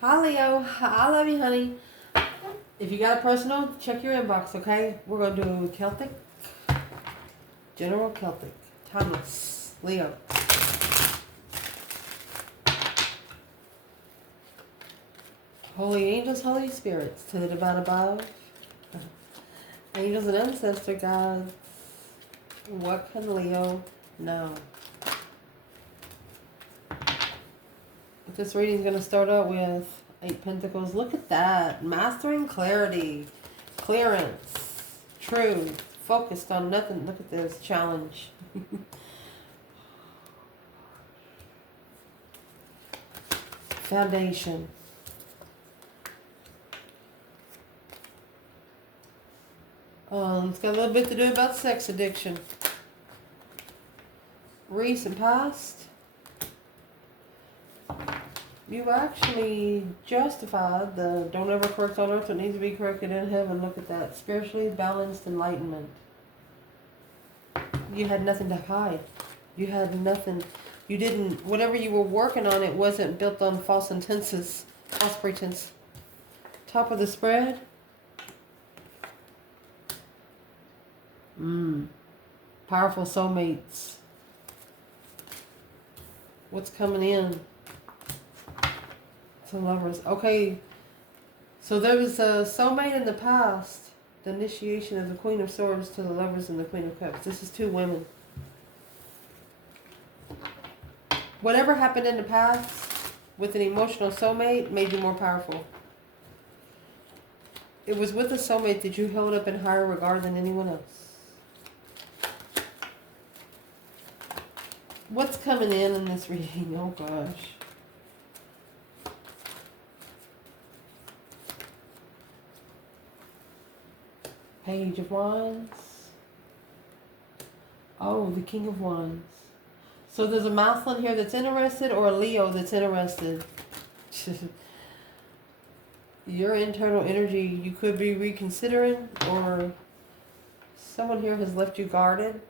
Hi Leo, I love you, honey. If you got a personal, check your inbox, okay? We're gonna do Celtic, General Celtic, Thomas, Leo. Holy angels, holy spirits, to the divine above, angels and ancestor gods. What can Leo know? This reading's gonna start out with 8 Pentacles. Look at that. Mastering clarity, clearance, truth, focused on nothing. Look at this challenge. Foundation. It's got a little bit to do about sex addiction. Recent past. You actually justified the don't ever correct on earth what needs to be corrected in heaven. Look at that. Spiritually balanced enlightenment. You had nothing to hide. You had nothing. You didn't, whatever you were working on, it wasn't built on false intenses, false pretense. Top of the spread. Powerful soulmates. What's coming in? To lovers. Okay. So there was a soulmate in the past. The initiation of the Queen of Swords to the lovers and the Queen of Cups. This is 2 women. Whatever happened in the past with an emotional soulmate made you more powerful. It was with a soulmate that you held up in higher regard than anyone else. What's coming in this reading? Oh gosh. Page of Wands. Oh, the King of Wands. So there's a masculine here that's interested or a Leo that's interested. Your internal energy, you could be reconsidering, or someone here has left you guarded,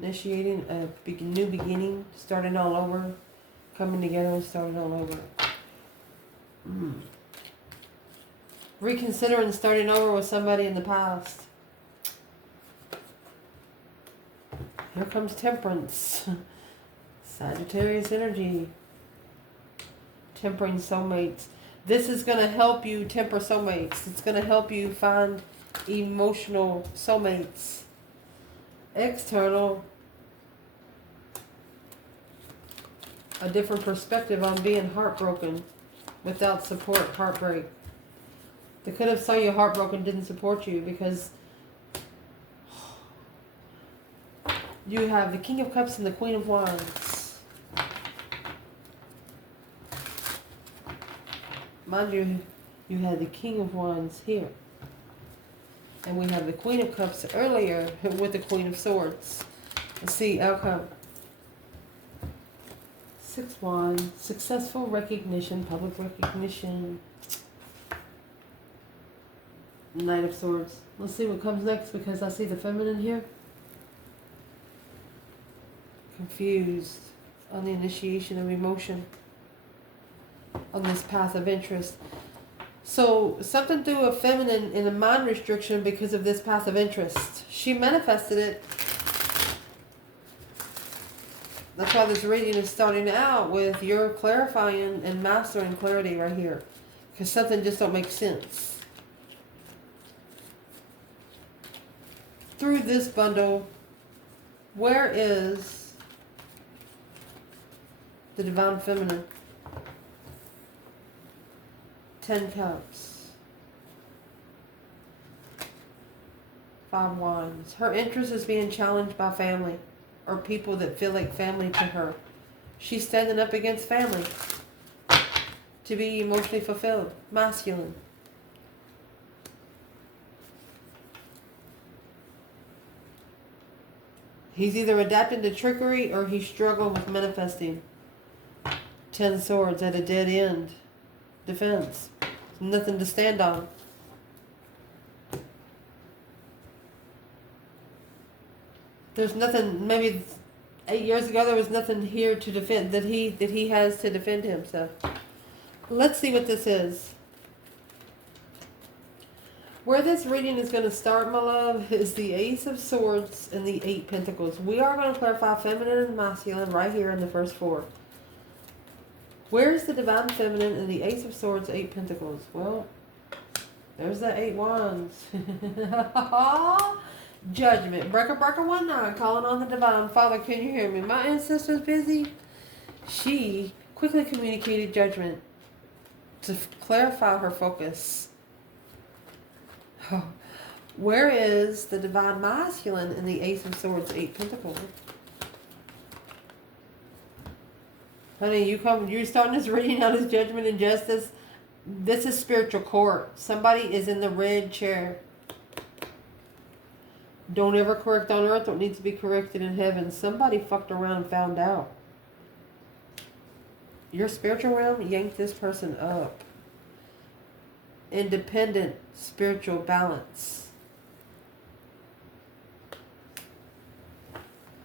initiating a new beginning, starting all over, coming together and starting all over. Reconsidering starting over with somebody in the past. Here comes Temperance. Sagittarius energy. Tempering soulmates. This is going to help you temper soulmates. It's going to help you find emotional soulmates. External. A different perspective on being heartbroken without support, heartbreak. They could have saw you heartbroken, didn't support you because you have the King of Cups and the Queen of Wands. Mind you, you had the King of Wands here. And we have the Queen of Cups earlier with the Queen of Swords. Let's see, outcome. 6 Wands. Successful recognition, public recognition. Knight of Swords. Let's see what comes next because I see the feminine here. Confused on the initiation of emotion on this path of interest. So something through a feminine in a mind restriction because of this path of interest. She manifested it. That's why this reading is starting out with your clarifying and mastering clarity right here. Because something just don't make sense. Through this bundle, where is the divine feminine? 10 Cups. 5 Wands. Her interest is being challenged by family or people that feel like family to her. She's standing up against family to be emotionally fulfilled. Masculine. He's either adapting to trickery or he's struggling with manifesting. 10 Swords at a dead end. Defense. Nothing to stand on. There's nothing, maybe 8 years ago there was nothing here to defend, that he has to defend himself. Let's see what this is. Where this reading is going to start, my love, is the Ace of Swords and the 8 Pentacles. We are going to clarify feminine and masculine right here in the first 4. Where's the Divine Feminine and the Ace of Swords, 8 Pentacles? Well, there's the 8 Wands. Judgment. Breaker, breaker, 1-9. Calling on the Divine. Father, can you hear me? My ancestor's busy. She quickly communicated judgment to clarify her focus. Where is the Divine Masculine in the Ace of Swords, 8 Pentacles? Honey, you're starting this reading out as judgment and justice. This is spiritual court. Somebody is in the red chair. Don't ever correct on earth what needs to be corrected in heaven. Somebody fucked around and found out. Your spiritual realm yanked this person up. Independent spiritual balance.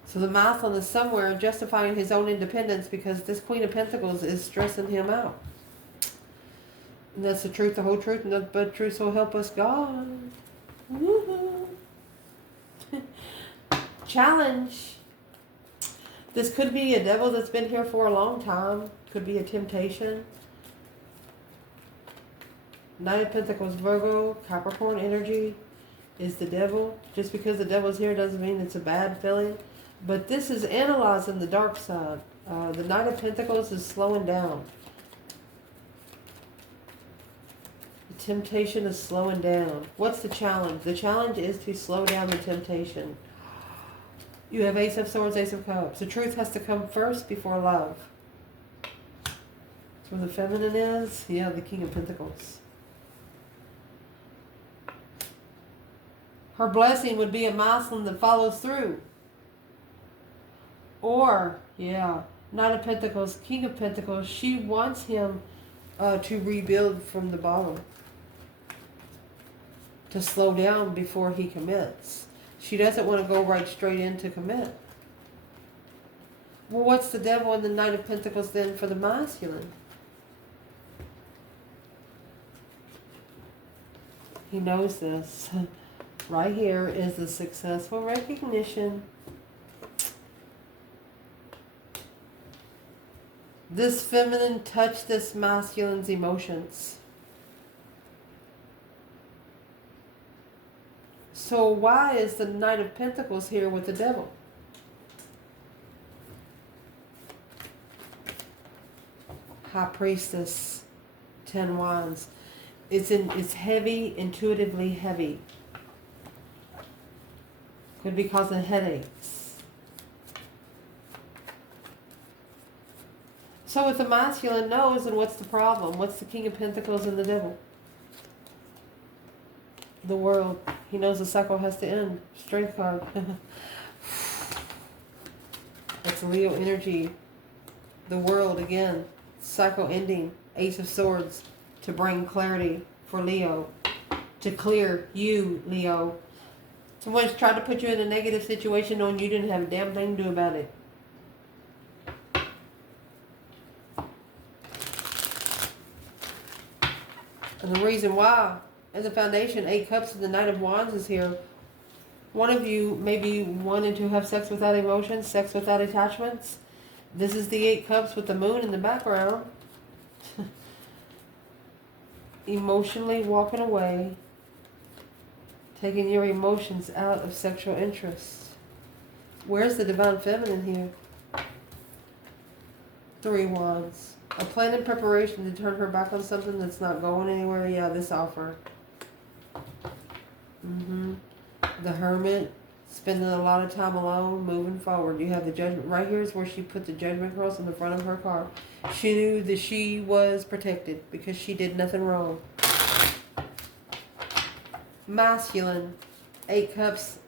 So the masculine is somewhere justifying his own independence because this Queen of Pentacles is stressing him out. And that's the truth, the whole truth, and nothing but truth, so help us God. Woohoo. Challenge. This could be a devil that's been here for a long time. Could be a temptation. Knight of Pentacles, Virgo, Capricorn energy is the devil. Just because the devil's here doesn't mean it's a bad feeling. But this is analyzing the dark side. The Knight of Pentacles is slowing down. The temptation is slowing down. What's the challenge? The challenge is to slow down the temptation. You have Ace of Swords, Ace of Cups. The truth has to come first before love. That's where the feminine is. Yeah, the King of Pentacles. Her blessing would be a masculine that follows through. Or, yeah, Knight of Pentacles, King of Pentacles. She wants him to rebuild from the bottom. To slow down before he commits. She doesn't want to go right straight in to commit. Well, what's the devil and the Knight of Pentacles then for the masculine? He knows this. Right here is the successful recognition. This feminine touched this masculine's emotions. So why is the Knight of Pentacles here with the devil? High Priestess, 10 Wands. It's heavy, intuitively heavy. Could be causing headaches. So if the masculine knows, then what's the problem? What's the King of Pentacles and the devil? The world. He knows the cycle has to end. Strength card. That's Leo energy. The world again. Cycle ending. Ace of Swords. To bring clarity for Leo. To clear you, Leo. Someone's tried to put you in a negative situation knowing you didn't have a damn thing to do about it. And the reason why, as a foundation, 8 Cups and the Knight of Wands is here. One of you may be wanting to have sex without emotions, sex without attachments. This is the 8 Cups with the moon in the background. Emotionally walking away. Taking your emotions out of sexual interest. Where's the Divine Feminine here? 3 Wands. A plan in preparation to turn her back on something that's not going anywhere. Yeah, this offer. The Hermit. Spending a lot of time alone, moving forward. You have the Judgment. Right here is where she put the Judgment cross on the front of her car. She knew that she was protected because she did nothing wrong. Masculine. 8 Cups.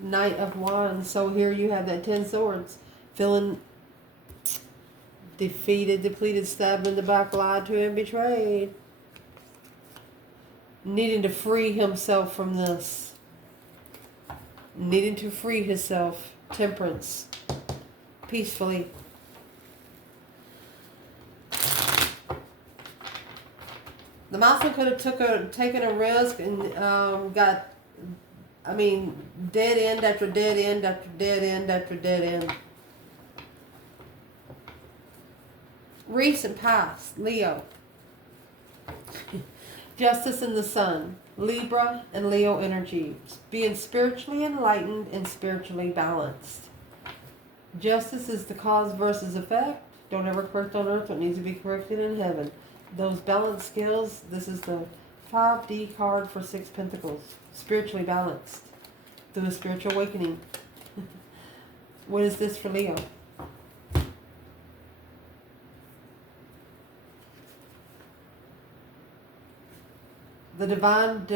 Knight of Wands. So here you have that 10 Swords. Feeling defeated, depleted, stabbed in the back, lied to, and betrayed. Needing to free himself from this. Needing to free himself. Temperance. Peacefully. The masculine could have taken a risk and got, I mean, dead end after dead end after dead end after dead end. Recent past, Leo. Justice in the sun, Libra and Leo energy. Being spiritually enlightened and spiritually balanced. Justice is the cause versus effect. Don't ever correct on earth what needs to be corrected in heaven. Those balance skills, this is the 5D card for 6 Pentacles. Spiritually balanced. Through a spiritual awakening. What is this for Leo? The divine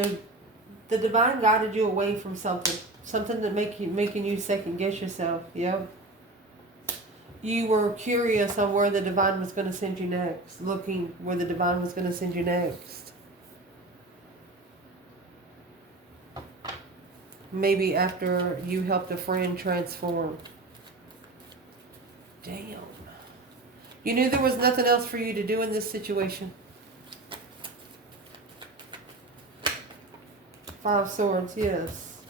guided you away from something that making you second guess yourself. Yep. You were curious on where the divine was going to send you next, looking where the divine was going to send you next. Maybe after you helped a friend transform. Damn. You knew there was nothing else for you to do in this situation. 5 Swords, yes.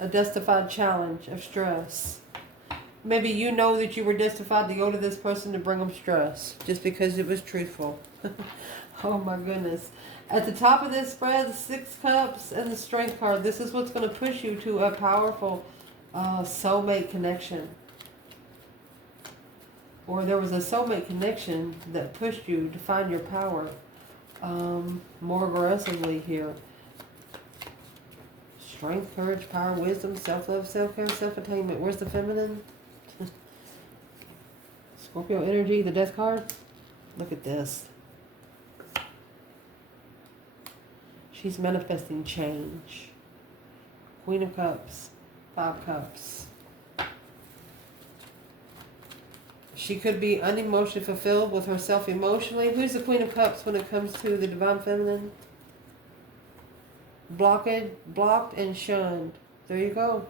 A justified challenge of stress. Maybe you know that you were justified to go to this person to bring them stress just because it was truthful. Oh my goodness. At the top of this spread, the 6 Cups and the Strength card. This is what's going to push you to a powerful soulmate connection. Or there was a soulmate connection that pushed you to find your power more aggressively here. Strength, courage, power, wisdom, self-love, self-care, self-attainment. Where's the feminine? Scorpio energy, the Death card. Look at this. She's manifesting change. Queen of Cups, 5 Cups. She could be unemotionally fulfilled with herself emotionally. Who's the Queen of Cups when it comes to the Divine Feminine? Blocked and shunned. There you go.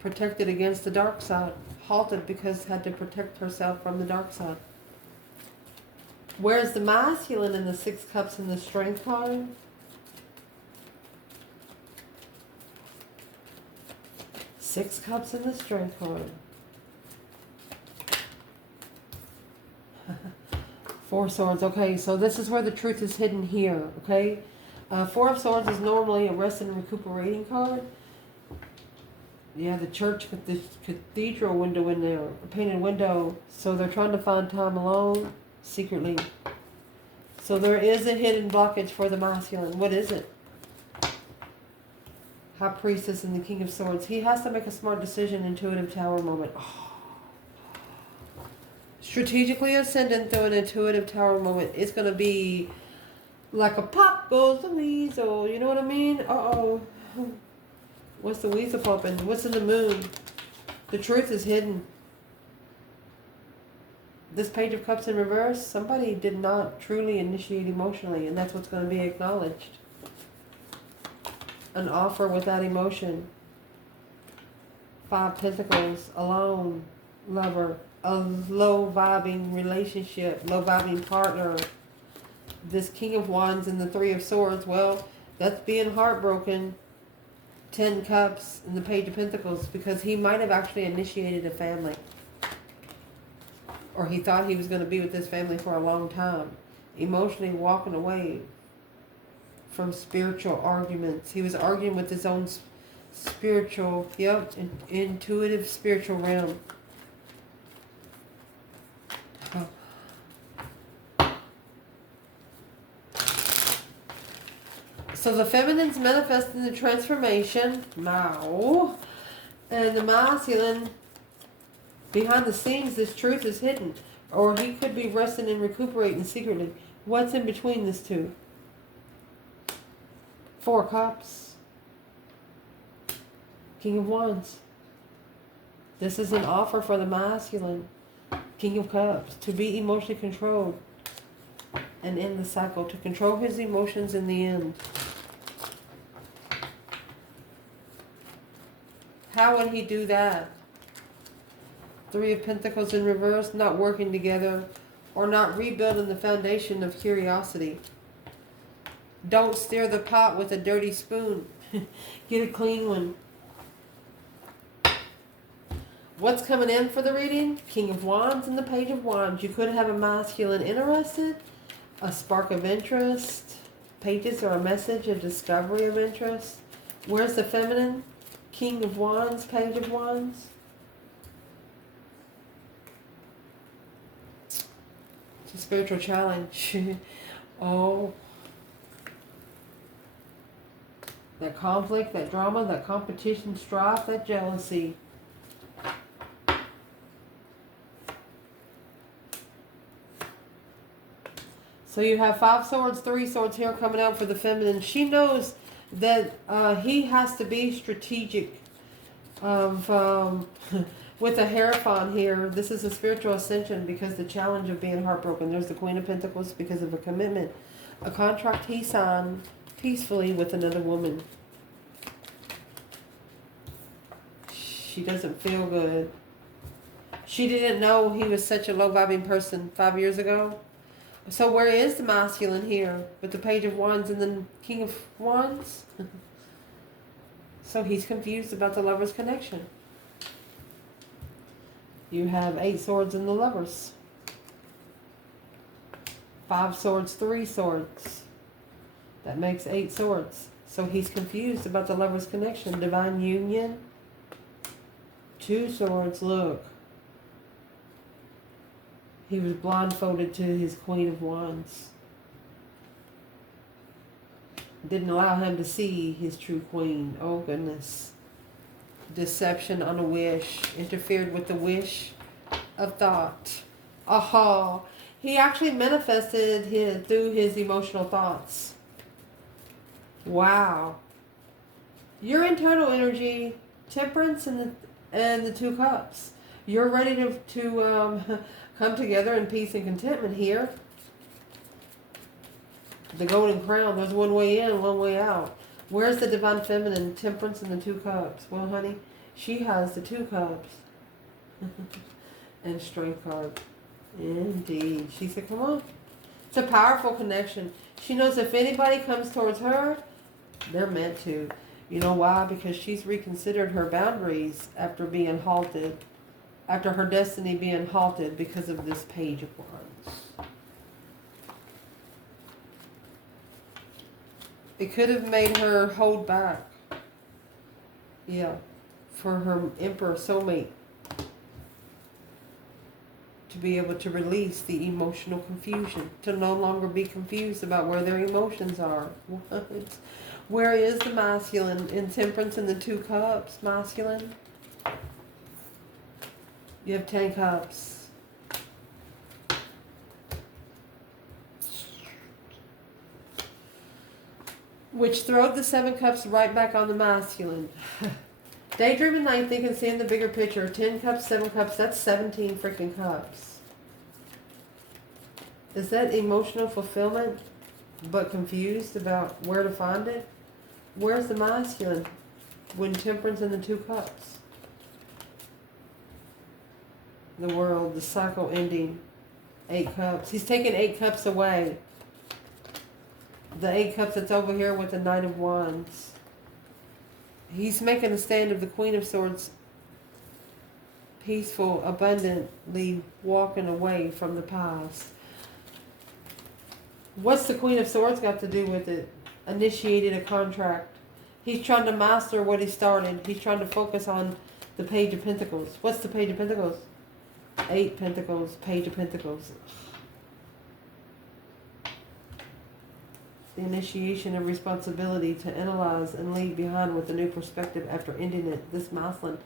Protected against the dark side. Halted because had to protect herself from the dark side. Where's the masculine in the 6 Cups and the Strength card? Six Cups and the Strength card. 4 Swords. Okay, so this is where the truth is hidden here. Okay, 4 of Swords is normally a rest and recuperating card. Yeah, the church, the cathedral window in there, a painted window. So they're trying to find time alone secretly. So there is a hidden blockage for the masculine. What is it? High Priestess and the King of Swords. He has to make a smart decision, intuitive tower moment. Oh. Strategically ascendant through an intuitive tower moment. It's going to be like a pop goes the weasel. You know what I mean? Uh-oh. What's the weasel popping? What's in the moon? The truth is hidden. This Page of Cups in reverse, somebody did not truly initiate emotionally, and that's what's going to be acknowledged. An offer without emotion. 5 Pentacles, alone, lover, a low vibing relationship, low vibing partner. This King of Wands and the 3 of Swords, well, that's being heartbroken. 10 Cups and the Page of Pentacles, because he might have actually initiated a family. Or he thought he was going to be with this family for a long time. Emotionally walking away from spiritual arguments. He was arguing with his own spiritual, intuitive spiritual realm. So the feminine's manifesting the transformation now. And the masculine, behind the scenes, this truth is hidden. Or he could be resting and recuperating secretly. What's in between this two? 4 Cups. King of Wands. This is an offer for the masculine. King of Cups. To be emotionally controlled. And end the cycle. To control his emotions in the end. How would he do that? 3 of Pentacles in reverse. Not working together. or not rebuilding the foundation of curiosity. Don't stir the pot with a dirty spoon. Get a clean one. What's coming in for the reading? King of Wands and the Page of Wands. You could have a masculine interested, a spark of interest. Pages are a message, a discovery of interest. Where's the feminine? King of Wands, Page of Wands. It's a spiritual challenge. Oh. That conflict, that drama, that competition, strife, that jealousy. So you have 5 swords, 3 swords here coming out for the feminine. She knows that he has to be strategic. With a Hierophant here, this is a spiritual ascension because the challenge of being heartbroken. There's the Queen of Pentacles because of a commitment. A contract he signed peacefully with another woman. She doesn't feel good. She didn't know he was such a low-vibing person 5 years ago. So where is the masculine here with the Page of Wands and the King of Wands? So he's confused about the Lovers' connection. You have 8 swords in the Lovers. 5 swords, 3 swords. That makes 8 swords. So he's confused about the Lovers' connection. Divine union. 2 swords, look. He was blindfolded to his Queen of Wands. Didn't allow him to see his true queen. Oh, goodness. Deception on a wish. Interfered with the wish of thought. Aha. He actually manifested through his emotional thoughts. Wow. Your internal energy, Temperance and the 2 cups. You're ready to come together in peace and contentment here. The Golden Crown, there's one way in, one way out. Where's the Divine Feminine, Temperance and the 2 cups? Well, honey, she has the 2 cups. And Strength card. Indeed. She said, come on. It's a powerful connection. She knows if anybody comes towards her, they're meant to. You know why? Because she's reconsidered her boundaries after being halted. After her destiny being halted because of this Page of Wands. It could have made her hold back. Yeah. For her Emperor Soulmate. To be able to release the emotional confusion. To no longer be confused about where their emotions are. What? Where is the masculine in Temperance and the 2 cups? Masculine. You have 10 cups. Which throw the 7 cups right back on the masculine. Daydreaming, night thinking, seeing the bigger picture. 10 cups, 7 cups, that's 17 freaking cups. Is that emotional fulfillment, but confused about where to find it? Where's the masculine when Temperance in the 2 cups? The world, the cycle ending. 8 cups. He's taking 8 cups away. The 8 cups that's over here with the Knight of Wands. He's making a stand of the Queen of Swords. Peaceful, abundantly walking away from the past. What's the Queen of Swords got to do with it? Initiated a contract. He's trying to master what he started. He's trying to focus on the Page of Pentacles. What's the Page of Pentacles? 8 Pentacles, Page of Pentacles. The initiation of responsibility to analyze and leave behind with a new perspective after ending it. This masculine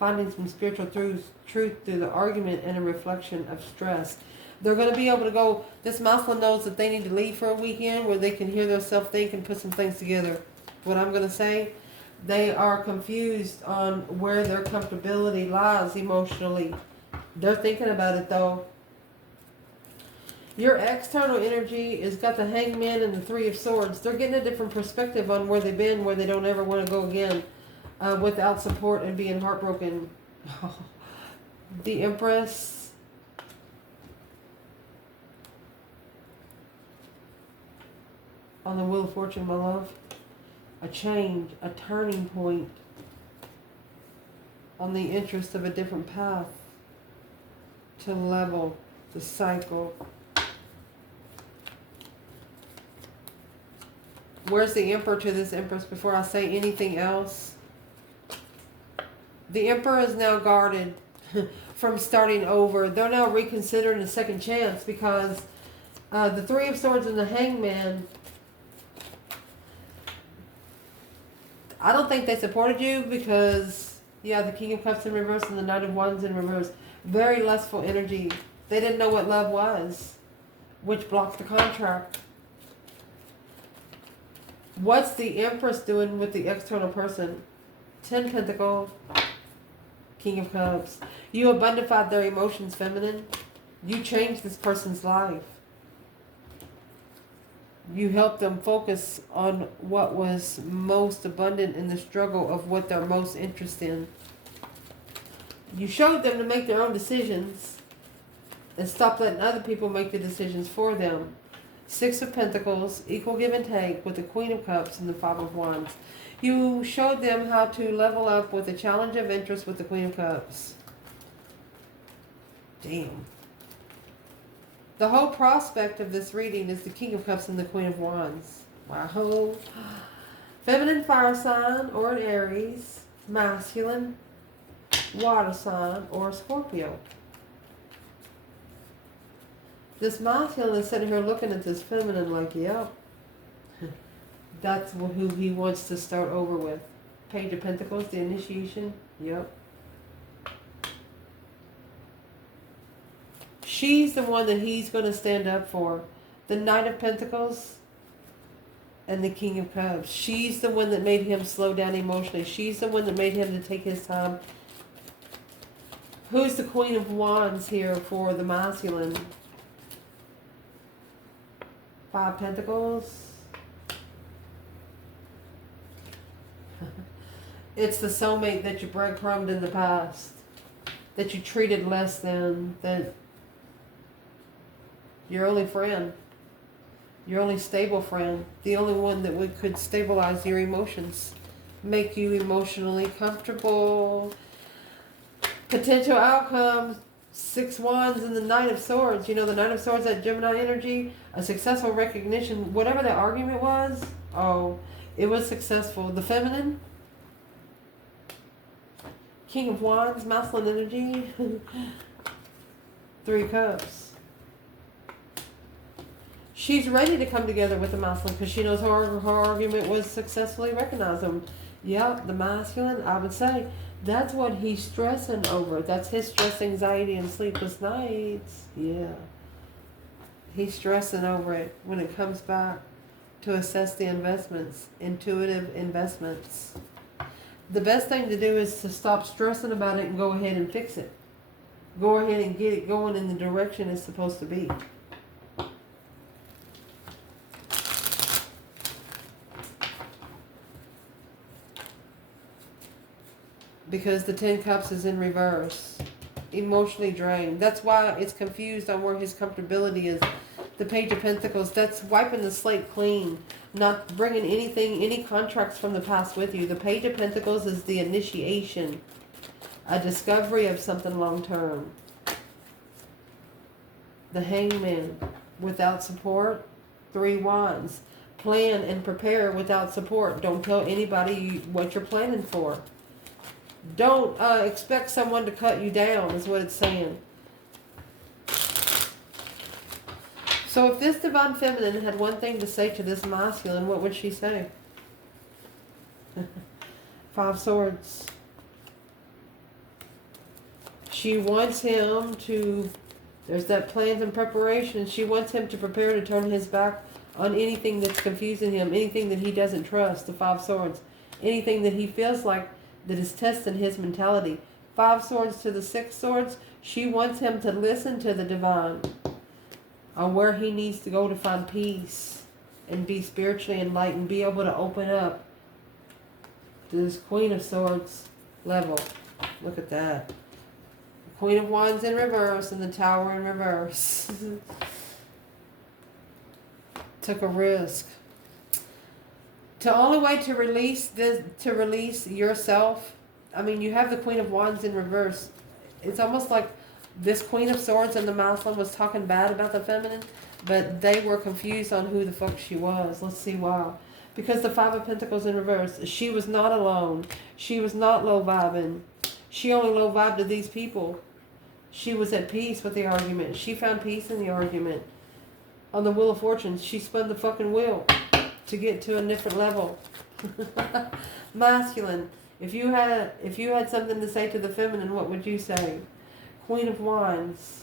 finding some spiritual truth through the argument and a reflection of stress. They're going to be able to go, this masculine knows that they need to leave for a weekend where they can hear themselves think and put some things together. What I'm going to say, they are confused on where their comfortability lies emotionally. They're thinking about it though. Your external energy has got the Hangman and the 3 of Swords. They're getting a different perspective on where they've been, where they don't ever want to go again without support and being heartbroken. The Empress. on the Wheel of Fortune, my love. A change, a turning point on the interest of a different path to level the cycle. Where's the Emperor to this Empress before I say anything else? The Emperor is now guarded from starting over. They're now reconsidering a second chance because the Three of Swords and the Hangman, I don't think they supported you because, yeah, the King of Cups in reverse and the Knight of Wands in reverse. Very lustful energy. They didn't know what love was, which blocked the contract. What's the Empress doing with the external person? 10 Pentacles, King of Cups. You abundified their emotions, feminine. You changed this person's life. You helped them focus on what was most abundant in the struggle of what they're most interested in. You showed them to make their own decisions and stop letting other people make the decisions for them. 6 of Pentacles, equal give and take with the Queen of Cups and the 5 of Wands. You showed them how to level up with the challenge of interest with the Queen of Cups. Damn. The whole prospect of this reading is the King of Cups and the Queen of Wands. Wow. Feminine fire sign or an Aries. Masculine water sign or a Scorpio. This masculine is sitting here looking at this feminine like, yep, that's who he wants to start over with. Page of Pentacles, the initiation, yep. She's the one that he's going to stand up for. The Knight of Pentacles and the King of Cups. She's the one that made him slow down emotionally. She's the one that made him to take his time. Who's the Queen of Wands here for the masculine? 5 Pentacles. It's the soulmate that you breadcrumbed in the past. That you treated less than. That your only friend. Your only stable friend. The only one that could stabilize your emotions. Make you emotionally comfortable. Potential outcomes. 6 Wands and the Knight of Swords. You know, the Knight of Swords, that Gemini energy. A successful recognition. Whatever the argument was. Oh, it was successful. The feminine. King of Wands. Masculine energy. 3 Cups. She's ready to come together with the masculine because she knows her argument was successfully recognized. Yep, the masculine, I would say, that's what he's stressing over. That's his stress, anxiety, and sleepless nights. Yeah. He's stressing over it when it comes back to assess the investments, intuitive investments. The best thing to do is to stop stressing about it and go ahead and fix it. Go ahead and get it going in the direction it's supposed to be. Because the 10 Cups is in reverse. Emotionally drained. That's why it's confused on where his comfortability is. The Page of Pentacles, that's wiping the slate clean. Not bringing anything, any contracts from the past with you. The Page of Pentacles is the initiation. A discovery of something long term. The Hangman, without support. 3 Wands. Plan and prepare without support. Don't tell anybody what you're planning for. Don't expect someone to cut you down, is what it's saying. So if this Divine Feminine had one thing to say to this masculine, what would she say? 5 Swords. She wants him to, there's that plans and preparation. She wants him to prepare to turn his back on anything that's confusing him, anything that he doesn't trust, the 5 Swords. Anything that he feels like that is testing his mentality. 5 Swords to the 6 Swords. She wants him to listen to the divine on where he needs to go to find peace and be spiritually enlightened, be able to open up to this Queen of Swords level. Look at that. The Queen of Wands in reverse and the Tower in reverse. Took a risk. The only way to release this, to release yourself, I mean, you have the Queen of Wands in reverse. It's almost like this Queen of Swords and the masculine was talking bad about the feminine, but they were confused on who the fuck she was. Let's see why. Because the Five of Pentacles in reverse, she was not alone. She was not low vibing. She only low vibed to these people. She was at peace with the argument. She found peace in the argument. On the Wheel of Fortune, she spun the fucking wheel to get to a different level. Masculine. If you had something to say to the feminine, what would you say? Queen of Wands.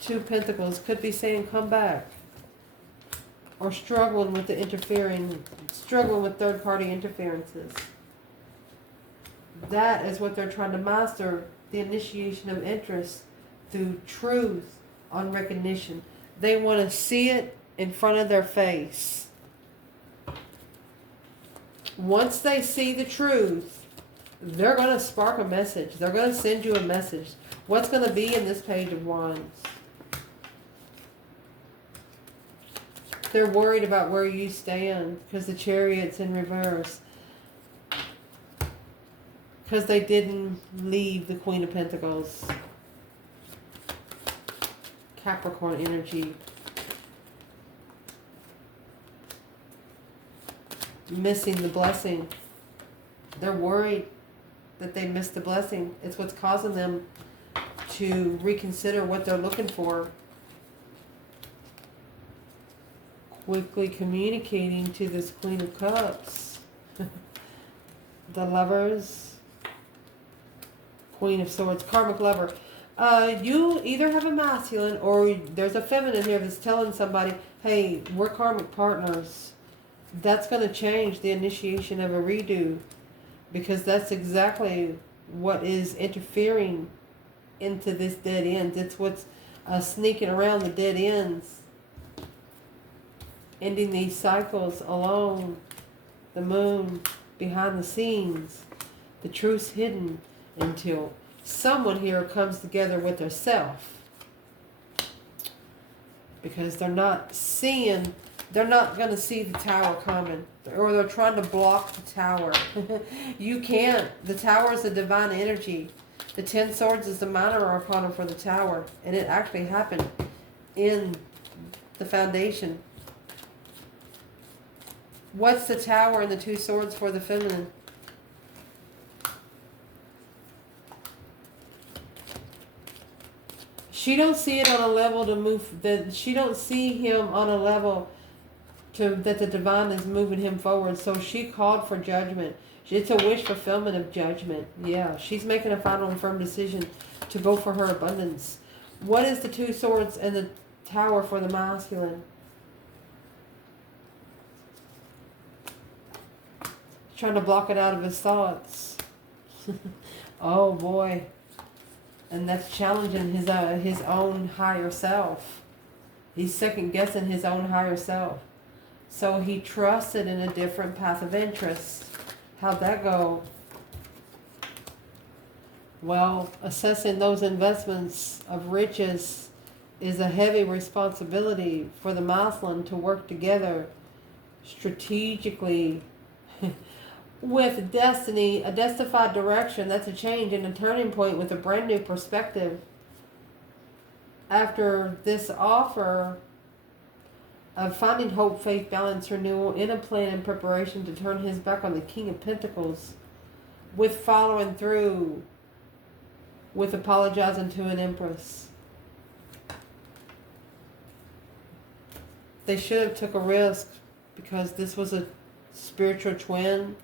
Two Pentacles. Could be saying come back. Or struggling with the struggling with third party interferences. That is what they're trying to master. The initiation of interest through truth on recognition. They want to see it in front of their face. Once they see the truth, they're going to spark a message. They're going to send you a message. What's going to be in this Page of Wands? They're worried about where you stand because the Chariot's in reverse. Because they didn't leave the Queen of Pentacles. Capricorn energy. Missing the blessing. They're worried that they missed the blessing. It's what's causing them to reconsider what they're looking for. Quickly communicating to this Queen of Cups. The Lovers. Queen of Swords. Karmic Lover. You either have a masculine or there's a feminine here that's telling somebody, hey, we're karmic partners. That's going to change the initiation of a redo, because that's exactly what is interfering into this dead end. It's what's sneaking around the dead ends, ending these cycles along the moon, behind the scenes. The truth's hidden until someone here comes together with their self, because they're not seeing. They're not going to see the tower coming, or they're trying to block the tower. You can't. The tower is a divine energy. The 10 Swords is the minor arcana for the tower, and it actually happened in the foundation. What's the tower and the 2 Swords for the feminine? She don't see it on a level to move. She don't see him on a level that the divine is moving him forward. So she called for judgment. It's a wish fulfillment of judgment. Yeah, she's making a final and firm decision to go for her abundance. What is the 2 Swords and the tower for the masculine? Trying to block it out of his thoughts. Oh boy. And that's challenging his own higher self. He's second guessing his own higher self. So he trusted in a different path of interest. How'd that go? Well, assessing those investments of riches is a heavy responsibility for the masculine to work together strategically with destiny, a destified direction. That's a change and a turning point with a brand new perspective. After this offer of finding hope, faith, balance, renewal in a plan and preparation to turn his back on the King of Pentacles, with following through with apologizing to an Empress. They should have took a risk, because this was a spiritual twin.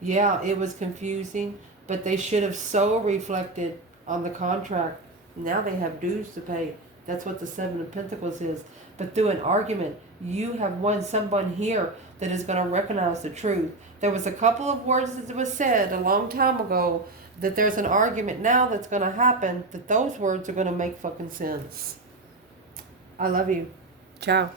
Yeah, it was confusing, but they should have so reflected on the contract. Now they have dues to pay. That's what the 7 of Pentacles is. But through an argument, you have won someone here that is going to recognize the truth. There was a couple of words that was said a long time ago that there's an argument now that's going to happen, that those words are going to make fucking sense. I love you. Ciao.